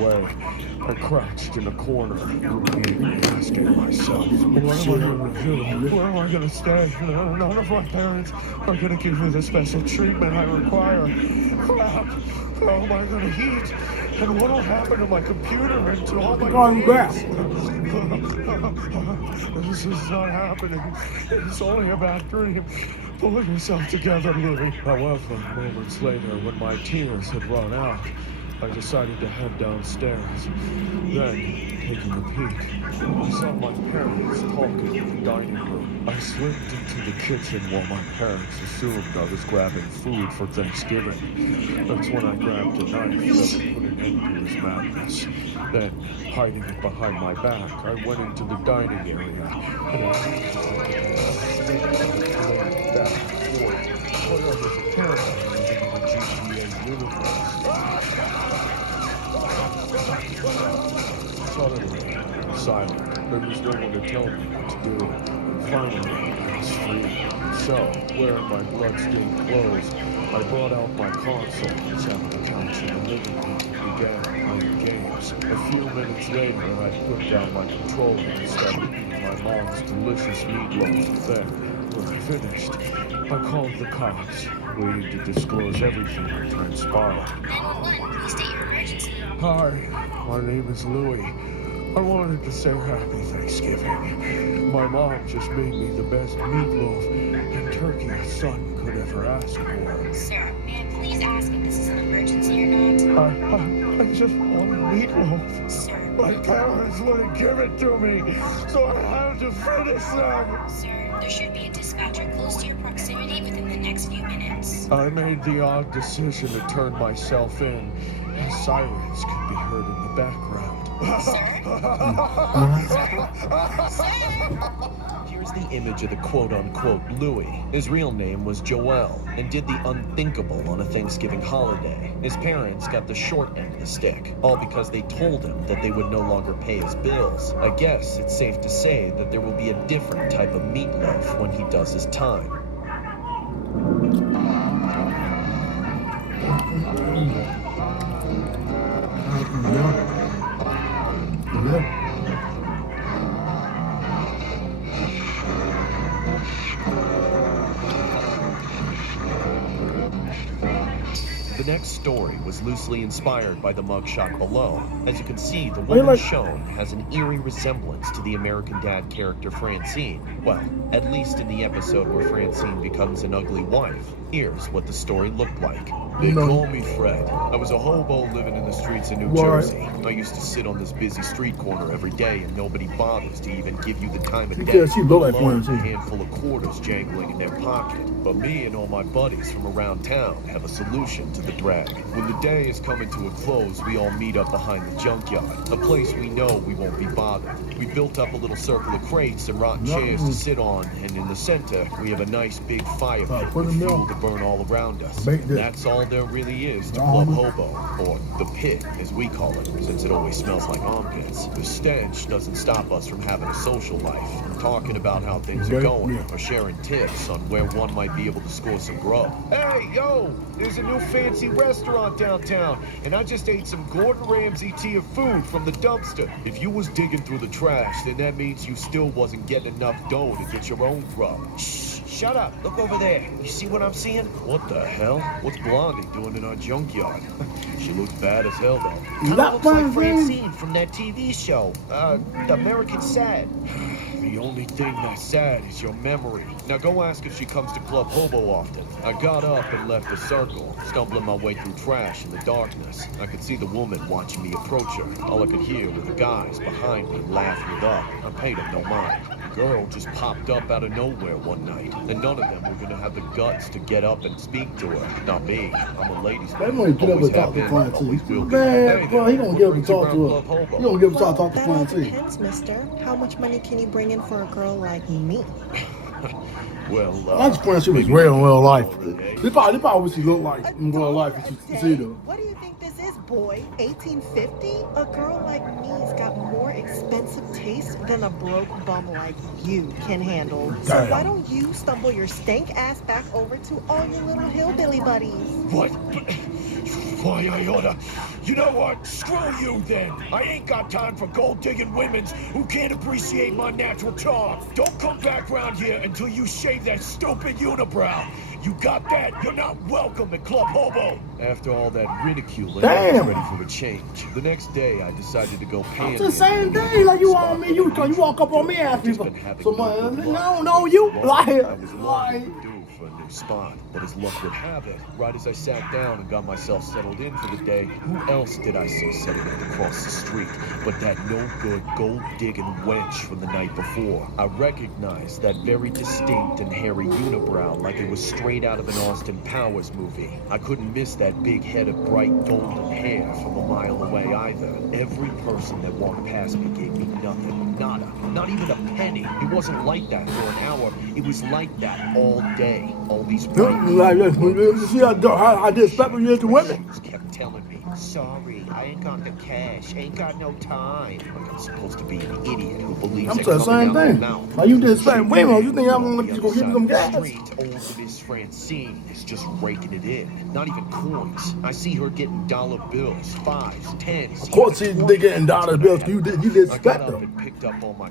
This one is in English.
away. I crouched in a corner, repeatedly asking myself, what am I going to do? Where am I going to stay? None of my parents are going to give me the special treatment I require. Crap! How am I going to eat? And what will happen to my computer and to all my games? This is not happening. It's only a bad dream. Pull yourself together, Louis. However, moments later, when my tears had run out, I decided to head downstairs. Then, taking a peek, I saw my parents talking in the dining room. I slipped into the kitchen while my parents assumed I was grabbing food for Thanksgiving. That's when I grabbed a knife that would put an end to his madness. Then, hiding it behind my back, I went into the dining area and I Suddenly, silent. There was no one to tell me what to do. Finally, I was free. So, wearing my blood-stained clothes, I brought out my console and sat on the couch in the living room and began playing games. A few minutes later, I put down my controller and started eating my mom's delicious meatloaf. Then, when I finished, I called the cops, waiting to disclose everything that transpired. 911, please state your emergency. Hi, my name is Louis. I wanted to say Happy Thanksgiving. My mom just made me the best meatloaf and turkey a son could ever ask for. Sir, may I please ask if this is an emergency or not? I just wanted meatloaf. Sir. My parents wouldn't give it to me, so I had to finish them. Sir, there should be a dispatcher close to your proximity within the next few minutes. I made the odd decision to turn myself in, as sirens could be heard in the background. Here's the image of the quote-unquote Louis. His real name was Joel, and did the unthinkable on a Thanksgiving holiday. His parents got the short end of the stick, all because they told him that they would no longer pay his bills. I guess it's safe to say that there will be a different type of meatloaf when he does his time. The next story was loosely inspired by the mugshot below. As you can see, the woman shown has an eerie resemblance to the American Dad character Francine. Well, at least in the episode where Francine becomes an ugly wife. Here's what the story looked like. They call me Fred. I was a hobo living in the streets of New Jersey. I used to sit on this busy street corner every day and nobody bothers to even give you the time of day. She looked like a handful of quarters jangling in their pocket. But me and all my buddies from around town have a solution to the drag. When the day is coming to a close, we all meet up behind the junkyard, a place we know we won't be bothered. We built up a little circle of crates and rotten chairs to sit on, and in the center, we have a nice big fire pit with fuel to burn all around us. That's all there really is to Club Hobo, or the pit, as we call it, since it always smells like armpits. The stench doesn't stop us from having a social life, talking about how things are going, or sharing tips on where one might be able to score some grub. Hey, yo, there's a new fancy restaurant downtown, and I just ate some Gordon Ramsay tier food from the dumpster. If you was digging through the trash, then that means you still wasn't getting enough dough to get your own grub. Shh, shut up, look over there. You see what I'm seeing? What the hell? What's Blondie doing in our junkyard? She looks bad as hell, though. Kinda looks like Francine from that TV show, The American Sad. The only thing that's sad is your memory. Now go ask if she comes to Club Hobo often. I got up and left the circle, stumbling my way through trash in the darkness. I could see the woman watching me approach her. All I could hear were the guys behind me laughing it up. I paid them no mind. The girl just popped up out of nowhere one night, and none of them were gonna have the guts to get up and speak to her. Not me. I'm a ladies' man. That man get up and talk to Francine. Man, bro, he don't get up and talk to her. He don't get up and talk to Francine. Depends, mister. How much money can you bring in for a girl like me? Well, I just Francine was real in real life. They probably what she looked like in real life if you see them. What do you think this is, boy? 1850? A girl like me's got more expensive taste than a broke bum like you can handle. So why don't you stumble your stank ass back over to all your little hillbilly buddies? What? Why, I oughta... You know what? Screw you, then. I ain't got time for gold-digging women's who can't appreciate my natural charm. Don't come back round here until you shave that stupid unibrow. You got that? You're not welcome at Club Hobo. After all that ridicule, I was ready for a change. The next day, I decided to go pay. It's the same thing. Like you on me, you walk up on me after you. Somebody, no, you like. For a new spot, but as luck would have it, right as I sat down and got myself settled in for the day, who else did I see setting up across the street but that no-good gold-digging wench from the night before? I recognized that very distinct and hairy unibrow like it was straight out of an Austin Powers movie. I couldn't miss that big head of bright golden hair from a mile away either. Every person that walked past me gave me nothing, nada, not even a penny. It wasn't like that for an hour. It was like that all day. All these like this. You see how disrespectful you is to women? Kept telling me, sorry, I ain't got the cash, ain't got no time. Like I'm supposed to be an idiot who believes I'm saying the same thing. Like you disrespect women, you think I'm gonna go give you some gas? Old Miss Francine is just raking it in. Not even coins. I see her getting dollar bills, 5s, 10s. Of course, they getting dollar bills. You disrespect I got up them. and picked up all my